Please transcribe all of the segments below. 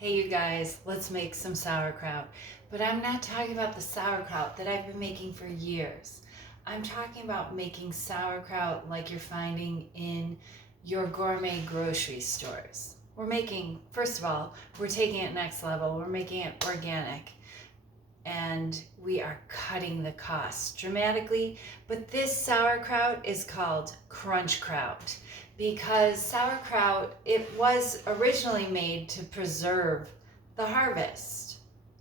Hey you guys, let's make some sauerkraut. But I'm not talking about the sauerkraut that I've been making for years. I'm talking about making sauerkraut like you're finding in your gourmet grocery stores. First of all, we're taking it next level. We're making it organic. And we are cutting the costs dramatically. But this sauerkraut is called crunch kraut because sauerkraut, it was originally made to preserve the harvest.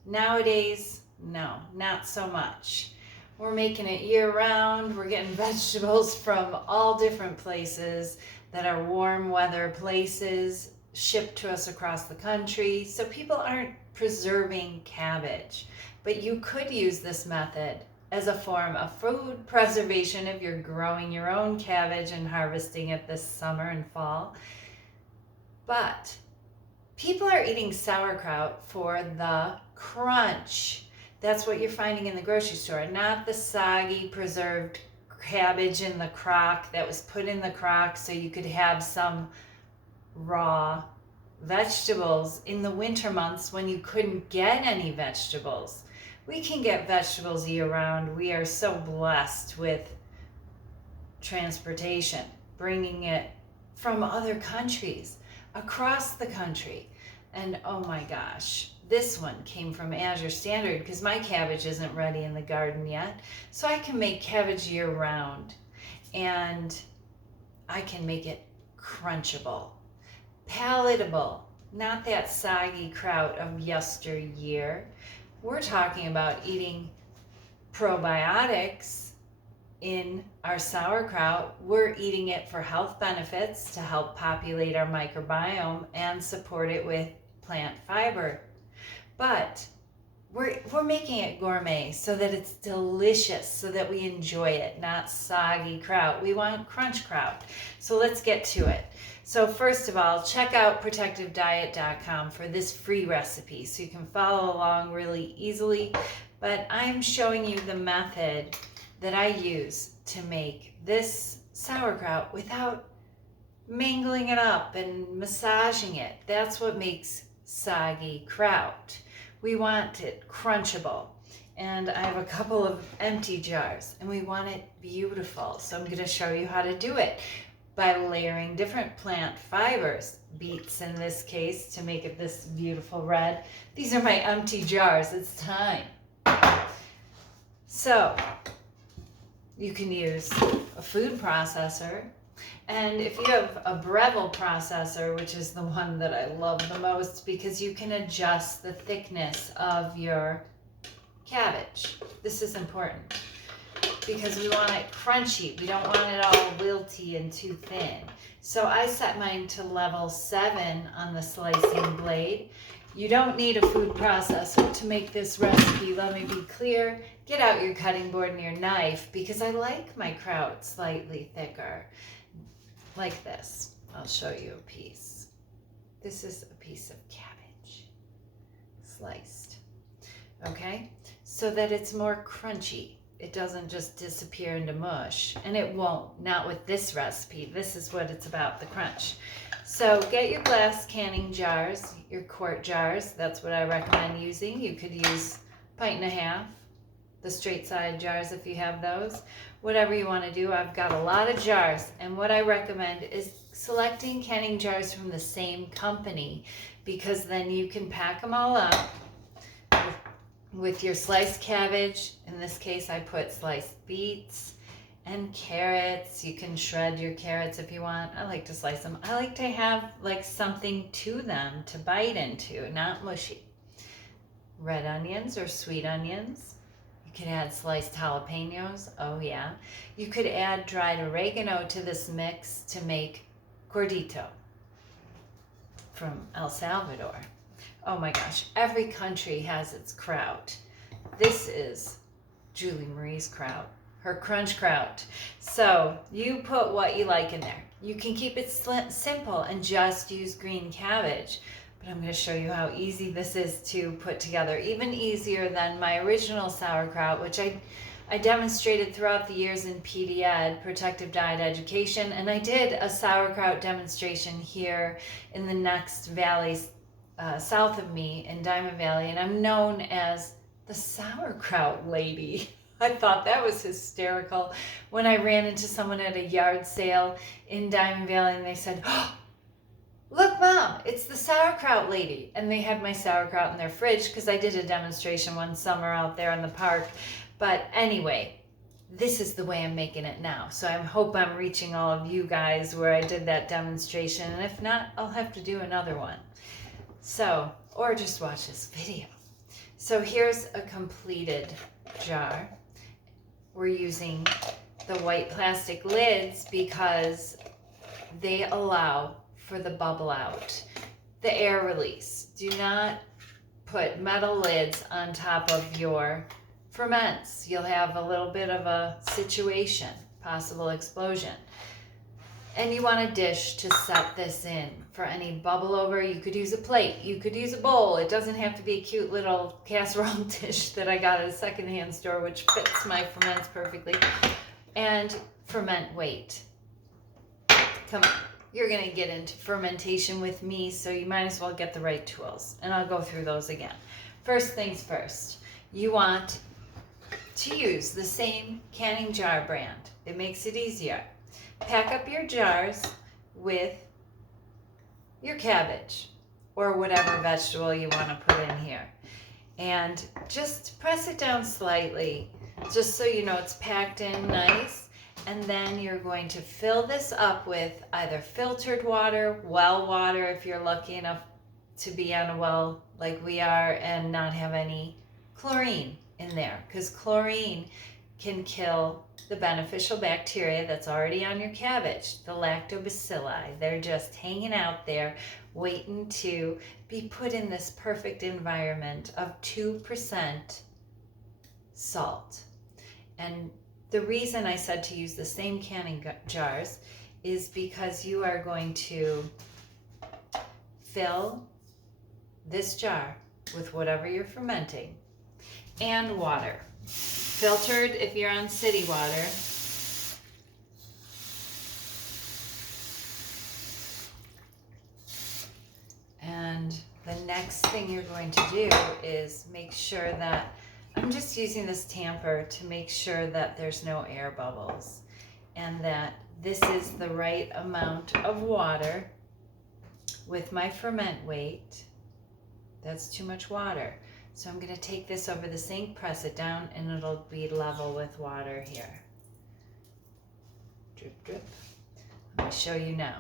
Nowadays, no, not so much. We're making it year round. We're getting vegetables from all different places that are warm weather places shipped to us across the country. So people aren't preserving cabbage. But you could use this method as a form of food preservation if you're growing your own cabbage and harvesting it this summer and fall. But people are eating sauerkraut for the crunch. That's what you're finding in the grocery store, not the soggy preserved cabbage in the crock that was put in the crock so you could have some raw vegetables in the winter months when you couldn't get any vegetables. We can get vegetables year round. We are so blessed with transportation, bringing it from other countries across the country. And oh my gosh, this one came from Azure Standard because my cabbage isn't ready in the garden yet. So I can make cabbage year round and I can make it crunchable, palatable, not that soggy kraut of yesteryear. We're talking about eating probiotics in our sauerkraut. We're eating it for health benefits to help populate our microbiome and support it with plant fiber. But we're making it gourmet so that it's delicious, so that we enjoy it, not soggy kraut. We want crunch kraut. So let's get to it. So first of all, check out protectivediet.com for this free recipe so you can follow along really easily. But I'm showing you the method that I use to make this sauerkraut without mangling it up and massaging it. That's what makes soggy kraut. We want it crunchable. And I have a couple of empty jars and we want it beautiful. So I'm going to show you how to do it by layering different plant fibers, beets in this case, to make it this beautiful red. These are my empty jars. It's time. So you can use a food processor. And if you have a Breville processor, which is the one that I love the most because you can adjust the thickness of your cabbage. This is important because we want it crunchy. We don't want it all wilty and too thin. So I set mine to level 7 on the slicing blade. You don't need a food processor to make this recipe, let me be clear. Get out your cutting board and your knife because I like my kraut slightly thicker. Like this. I'll show you a piece. This is a piece of cabbage, sliced. Okay? So that it's more crunchy. It doesn't just disappear into mush, and it won't, not with this recipe. This is what it's about, the crunch. So get your glass canning jars, your quart jars. That's what I recommend using. You could use 1.5 pints, the straight side jars if you have those. Whatever you want to do. I've got a lot of jars, and what I recommend is selecting canning jars from the same company because then you can pack them all up with your sliced cabbage. In this case, I put sliced beets and carrots. You can shred your carrots if you want. I like to slice them. I like to have like something to them to bite into, not mushy. Red onions or sweet onions. You could add sliced jalapenos. Oh yeah. You could add dried oregano to this mix to make gordito from El Salvador. Oh my gosh, every country has its kraut. This is Julie Marie's kraut, her crunch kraut. So you put what you like in there. You can keep it simple and just use green cabbage. But I'm going to show you how easy this is to put together. Even easier than my original sauerkraut, which I demonstrated throughout the years in PD Ed, Protective Diet Education. And I did a sauerkraut demonstration here in the Next Valley south of me in Diamond Valley, and I'm known as the sauerkraut lady. I thought that was hysterical when I ran into someone at a yard sale in Diamond Valley, and they said, "Oh, look, Mom, it's the sauerkraut lady." And they had my sauerkraut in their fridge because I did a demonstration one summer out there in the park. But anyway, this is the way I'm making it now. So I hope I'm reaching all of you guys where I did that demonstration. And if not, I'll have to do another one. So, or just watch this video. So here's a completed jar. We're using the white plastic lids because they allow for the bubble out, the air release. Do not put metal lids on top of your ferments. You'll have a little bit of a situation, possible explosion. And you want a dish to set this in. For any bubble over, you could use a plate, you could use a bowl. It doesn't have to be a cute little casserole dish that I got at a secondhand store, which fits my ferments perfectly. And ferment weight. Come on, you're gonna get into fermentation with me, so you might as well get the right tools. And I'll go through those again. First things first, you want to use the same canning jar brand. It makes it easier. Pack up your jars with your cabbage or whatever vegetable you want to put in here. And just press it down slightly, just so you know it's packed in nice. And then you're going to fill this up with either filtered water, well water if you're lucky enough to be on a well like we are and not have any chlorine in there, because chlorine can kill the beneficial bacteria that's already on your cabbage, the lactobacilli. They're just hanging out there waiting to be put in this perfect environment of 2% salt. And the reason I said to use the same canning jars is because you are going to fill this jar with whatever you're fermenting and water. Filtered if you're on city water. And the next thing you're going to do is make sure that, I'm just using this tamper to make sure that there's no air bubbles and that this is the right amount of water with my ferment weight. That's too much water. So I'm going to take this over the sink, press it down, and it'll be level with water here. Drip, drip. Let me show you now.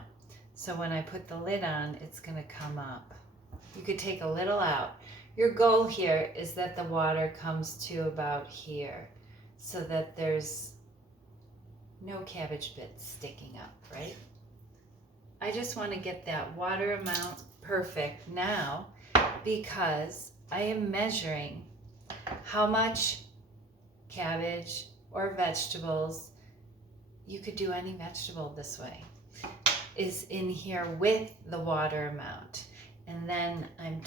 So when I put the lid on, it's going to come up. You could take a little out. Your goal here is that the water comes to about here so that there's no cabbage bits sticking up, right? I just want to get that water amount perfect now because I am measuring how much cabbage or vegetables, you could do any vegetable this way, is in here with the water amount. And then I'm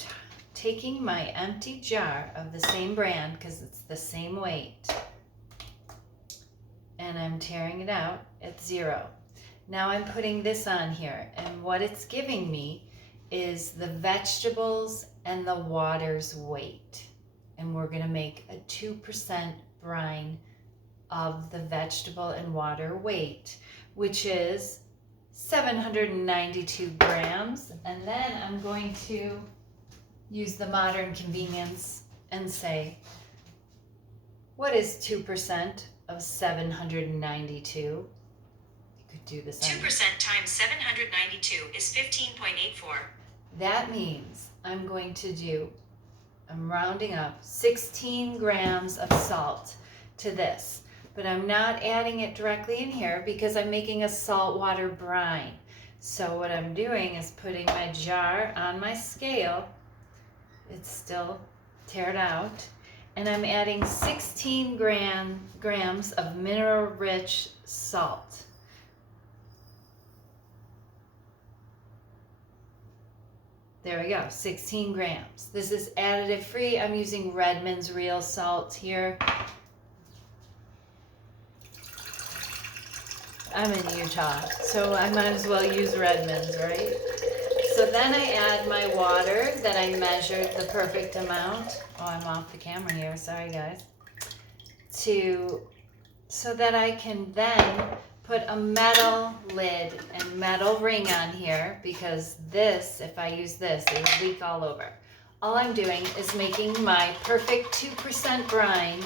taking my empty jar of the same brand because it's the same weight, and I'm tearing it out at 0. Now I'm putting this on here, and what it's giving me is the vegetables and the water's weight. And we're going to make a 2% brine of the vegetable and water weight, which is 792 grams. And then I'm going to use the modern convenience and say, what is 2% of 792? You could do this. 2% times 792 is 15.84. That means I'm going to do, I'm rounding up 16 grams of salt to this, but I'm not adding it directly in here because I'm making a saltwater brine. So what I'm doing is putting my jar on my scale. It's still teared out, and I'm adding 16 grams of mineral-rich salt. There we go, 16 grams. This is additive free. I'm using Redmond's real salt here. I'm in Utah, so I might as well use Redmond's, right? So then I add my water that I measured the perfect amount. Oh, I'm off the camera here, sorry guys. So that I can then put a metal lid and metal ring on here, because this, if I use this, it would leak all over. All I'm doing is making my perfect 2% brine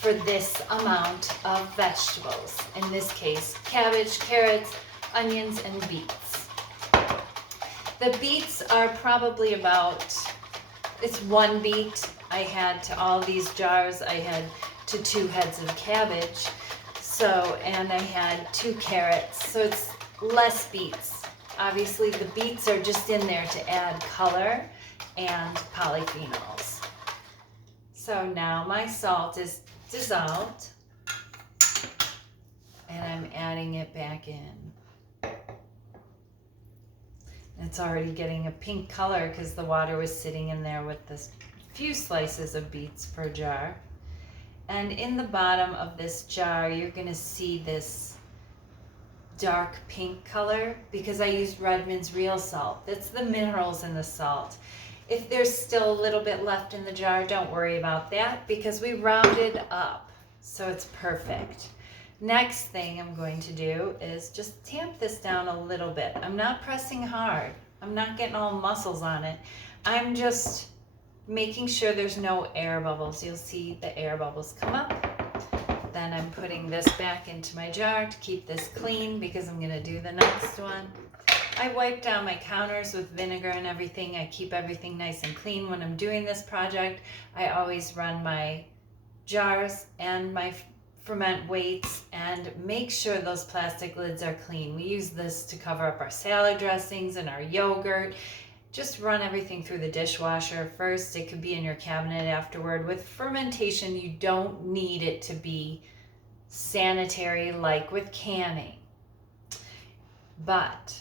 for this amount of vegetables. In this case, cabbage, carrots, onions, and beets. The beets are probably about, it's 1 beet I had to all these jars. I had to 2 heads of cabbage. So, and I had 2 carrots, so it's less beets. Obviously the beets are just in there to add color and polyphenols. So now my salt is dissolved and I'm adding it back in. It's already getting a pink color because the water was sitting in there with this few slices of beets per jar. And in the bottom of this jar, you're gonna see this dark pink color because I used Redmond's real salt. That's the minerals in the salt. If there's still a little bit left in the jar, don't worry about that because we rounded up, so it's perfect. Next thing I'm going to do is just tamp this down a little bit. I'm not pressing hard. I'm not getting all muscles on it. I'm just making sure there's no air bubbles. You'll see the air bubbles come up. Then I'm putting this back into my jar to keep this clean because I'm gonna do the next one. I wipe down my counters with vinegar and everything. I keep everything nice and clean when I'm doing this project. I always run my jars and my ferment weights and make sure those plastic lids are clean. We use this to cover up our salad dressings and our yogurt. Just run everything through the dishwasher first. It could be in your cabinet afterward. With fermentation, you don't need it to be sanitary like with canning, but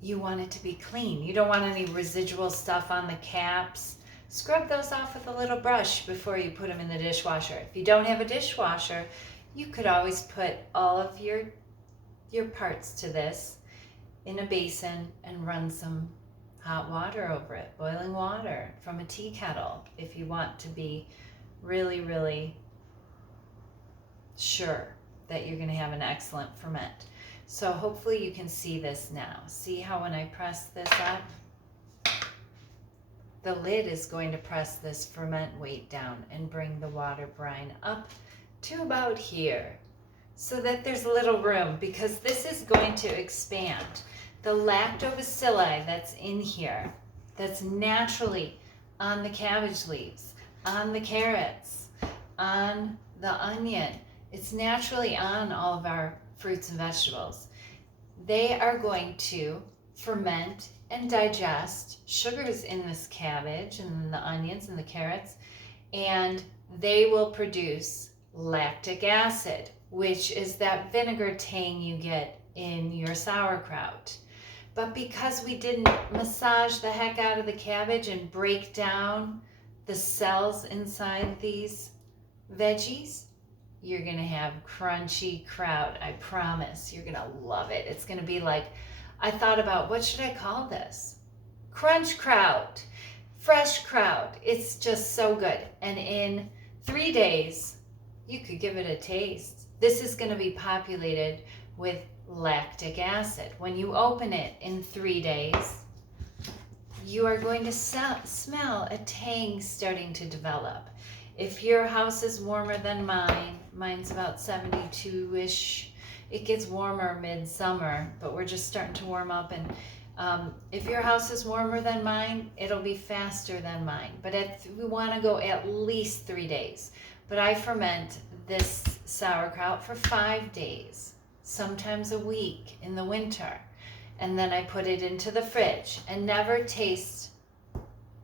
you want it to be clean. You don't want any residual stuff on the caps. Scrub those off with a little brush before you put them in the dishwasher. If you don't have a dishwasher, you could always put all of your parts to this in a basin and run some hot water over it, boiling water from a tea kettle, if you want to be really, really sure that you're gonna have an excellent ferment. So hopefully you can see this now. See how when I press this up, the lid is going to press this ferment weight down and bring the water brine up to about here so that there's a little room, because this is going to expand. The lactobacilli that's in here, that's naturally on the cabbage leaves, on the carrots, on the onion, it's naturally on all of our fruits and vegetables. They are going to ferment and digest sugars in this cabbage and the onions and the carrots, and they will produce lactic acid, which is that vinegar tang you get in your sauerkraut. But because we didn't massage the heck out of the cabbage and break down the cells inside these veggies, you're gonna have crunchy kraut. I promise. You're gonna love it. It's gonna be like, I thought about, what should I call this? Crunch kraut, fresh kraut. It's just so good. And in 3 days, you could give it a taste. This is gonna be populated with lactic acid. When you open it in 3 days, you are going to smell a tang starting to develop. If your house is warmer than mine, mine's about 72-ish. It gets warmer mid-summer, but we're just starting to warm up. And if your house is warmer than mine, it'll be faster than mine. But we want to go at least 3 days. But I ferment this sauerkraut for 5 days, sometimes a week in the winter. And then I put it into the fridge, and never taste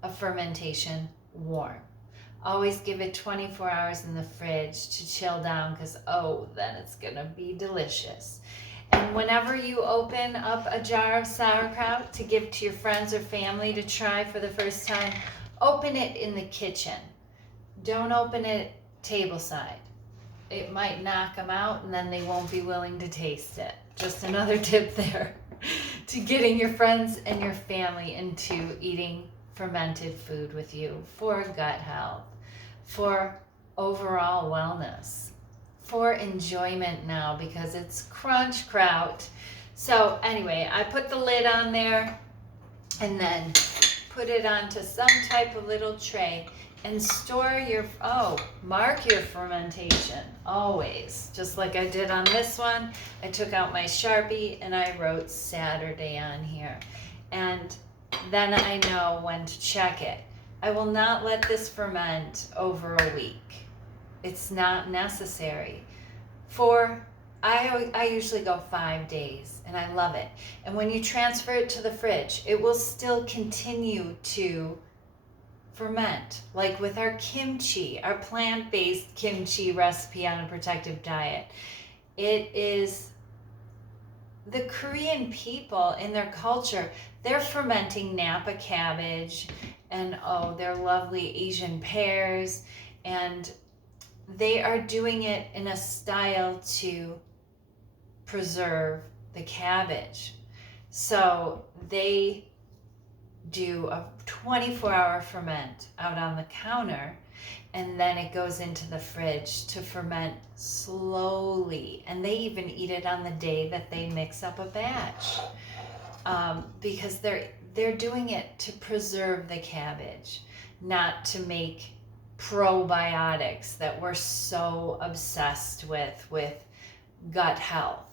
a fermentation warm. Always give it 24 hours in the fridge to chill down, because then it's gonna be delicious. And whenever you open up a jar of sauerkraut to give to your friends or family to try for the first time, open it in the kitchen. Don't open it tableside. It might knock them out and then they won't be willing to taste it. Just another tip there. to getting your friends and your family into eating fermented food with you for gut health, for overall wellness, for enjoyment now because it's crunch kraut. So anyway, I put the lid on there and then put it onto some type of little tray and store your, mark your fermentation always. Just like I did on this one, I took out my Sharpie and I wrote Saturday on here. And then I know when to check it. I will not let this ferment over a week. It's not necessary. I usually go 5 days and I love it. And when you transfer it to the fridge, it will still continue to ferment. Like with our kimchi, our plant-based kimchi recipe on a protective diet. It is the Korean people in their culture, they're fermenting Napa cabbage and their lovely Asian pears, and they are doing it in a style to preserve the cabbage. So they do a 24-hour ferment out on the counter, and then it goes into the fridge to ferment slowly. And they even eat it on the day that they mix up a batch, because they're doing it to preserve the cabbage, not to make probiotics that we're so obsessed with gut health.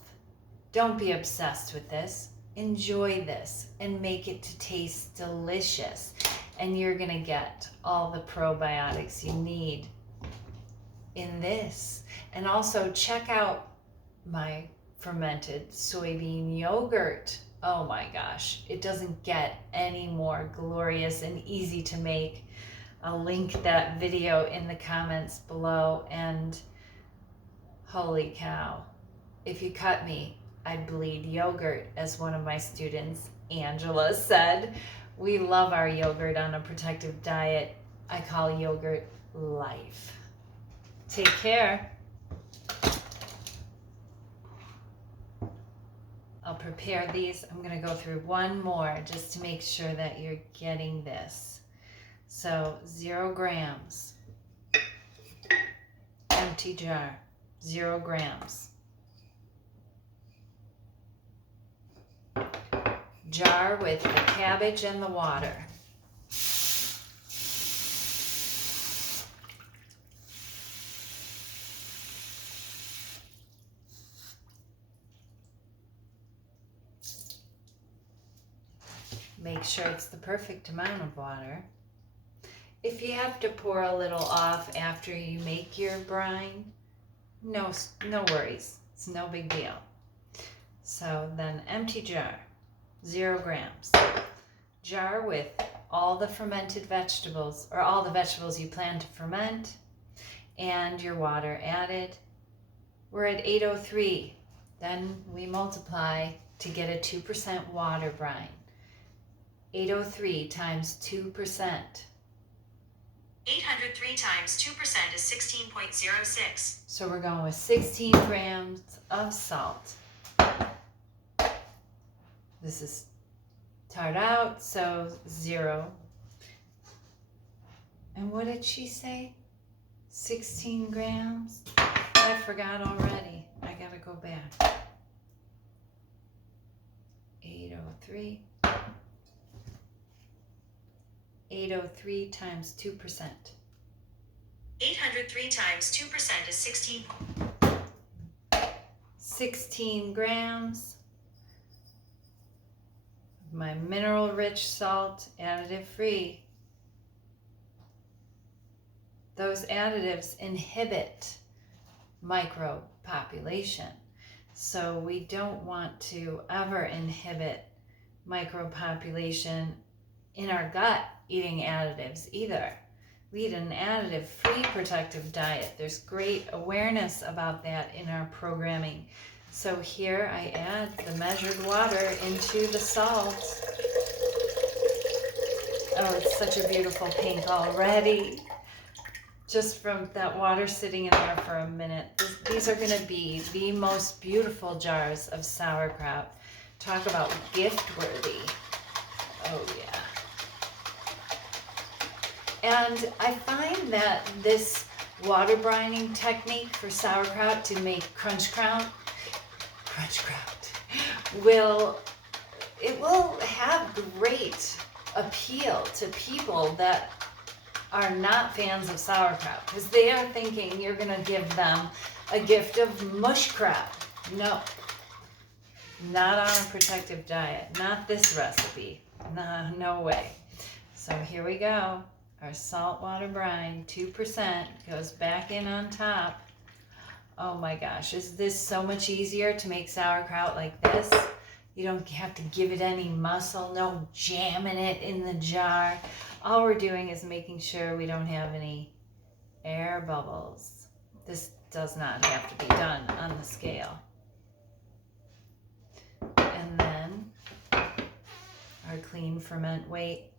Don't be obsessed with this. Enjoy this and make it to taste delicious. And you're going to get all the probiotics you need in this. And also check out my fermented soybean yogurt. Oh my gosh, it doesn't get any more glorious and easy to make. I'll link that video in the comments below. And holy cow, if you cut me, I bleed yogurt, as one of my students, Angela, said. We love our yogurt on a protective diet. I call yogurt life. Take care. I'll prepare these. I'm going to go through one more just to make sure that you're getting this. So 0 grams. Empty jar. 0 grams. Jar with the cabbage and the water. Make sure it's the perfect amount of water. If you have to pour a little off after you make your brine, no worries. It's no big deal. So then empty jar. 0 grams. Jar with all the fermented vegetables, or all the vegetables you plan to ferment, and your water added. We're at 803. Then we multiply to get a 2% water brine. 803 times 2%. 803 times 2% is 16.06. So we're going with 16 grams of salt. This is tarred out, so 0. And what did she say? 16 grams? I forgot already. I gotta go back. 803. 803 times 2%. 803 times 2% is 16 grams. My mineral-rich salt, additive-free. Those additives inhibit micropopulation. So we don't want to ever inhibit micropopulation in our gut eating additives either. We eat an additive-free protective diet. There's great awareness about that in our programming. So here I add the measured water into the salt. Oh, it's such a beautiful pink already. Just from that water sitting in there for a minute. These are going to be the most beautiful jars of sauerkraut. Talk about gift worthy. Oh yeah. And I find that this water brining technique for sauerkraut to make crunch kraut, will have great appeal to people that are not fans of sauerkraut, because they are thinking you're going to give them a gift of mush kraut. No, not on a protective diet. Not this recipe. No way. So here we go. Our saltwater brine, 2%, goes back in on top. Oh my gosh, is this so much easier to make sauerkraut like this? You don't have to give it any muscle, no jamming it in the jar. All we're doing is making sure we don't have any air bubbles. This does not have to be done on the scale. And then our clean ferment weight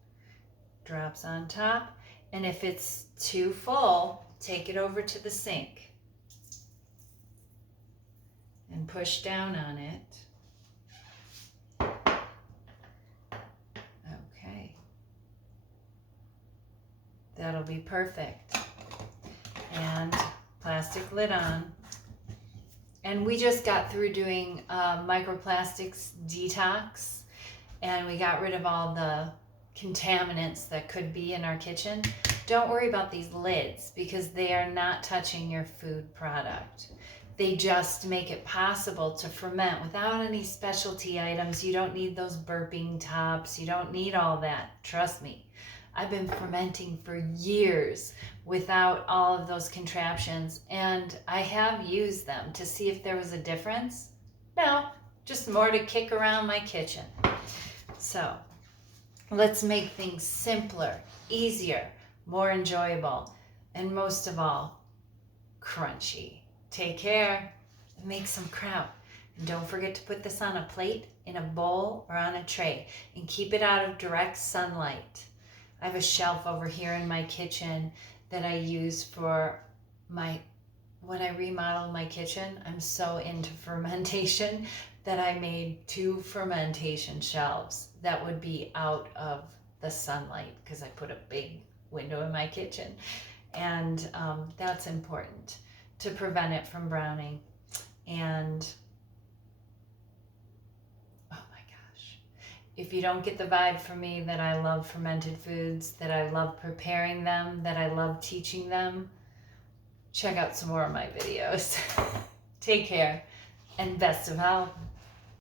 drops on top. And if it's too full, take it over to the sink and push down on it. Okay. That'll be perfect. And plastic lid on. And we just got through doing microplastics detox, and we got rid of all the contaminants that could be in our kitchen. Don't worry about these lids, because they are not touching your food product. They just make it possible to ferment without any specialty items. You don't need those burping tops. You don't need all that. Trust me. I've been fermenting for years without all of those contraptions, and I have used them to see if there was a difference. No, just more to kick around my kitchen. So let's make things simpler, easier, more enjoyable, and most of all, crunchy. Take care and make some kraut. And don't forget to put this on a plate, in a bowl, or on a tray, and keep it out of direct sunlight. I have a shelf over here in my kitchen that I use for when I remodel my kitchen. I'm so into fermentation that I made 2 fermentation shelves that would be out of the sunlight, because I put a big window in my kitchen. And that's important to prevent it from browning. And oh my gosh, if you don't get the vibe from me that I love fermented foods, that I love preparing them, that I love teaching them, check out some more of my videos. Take care and best of health.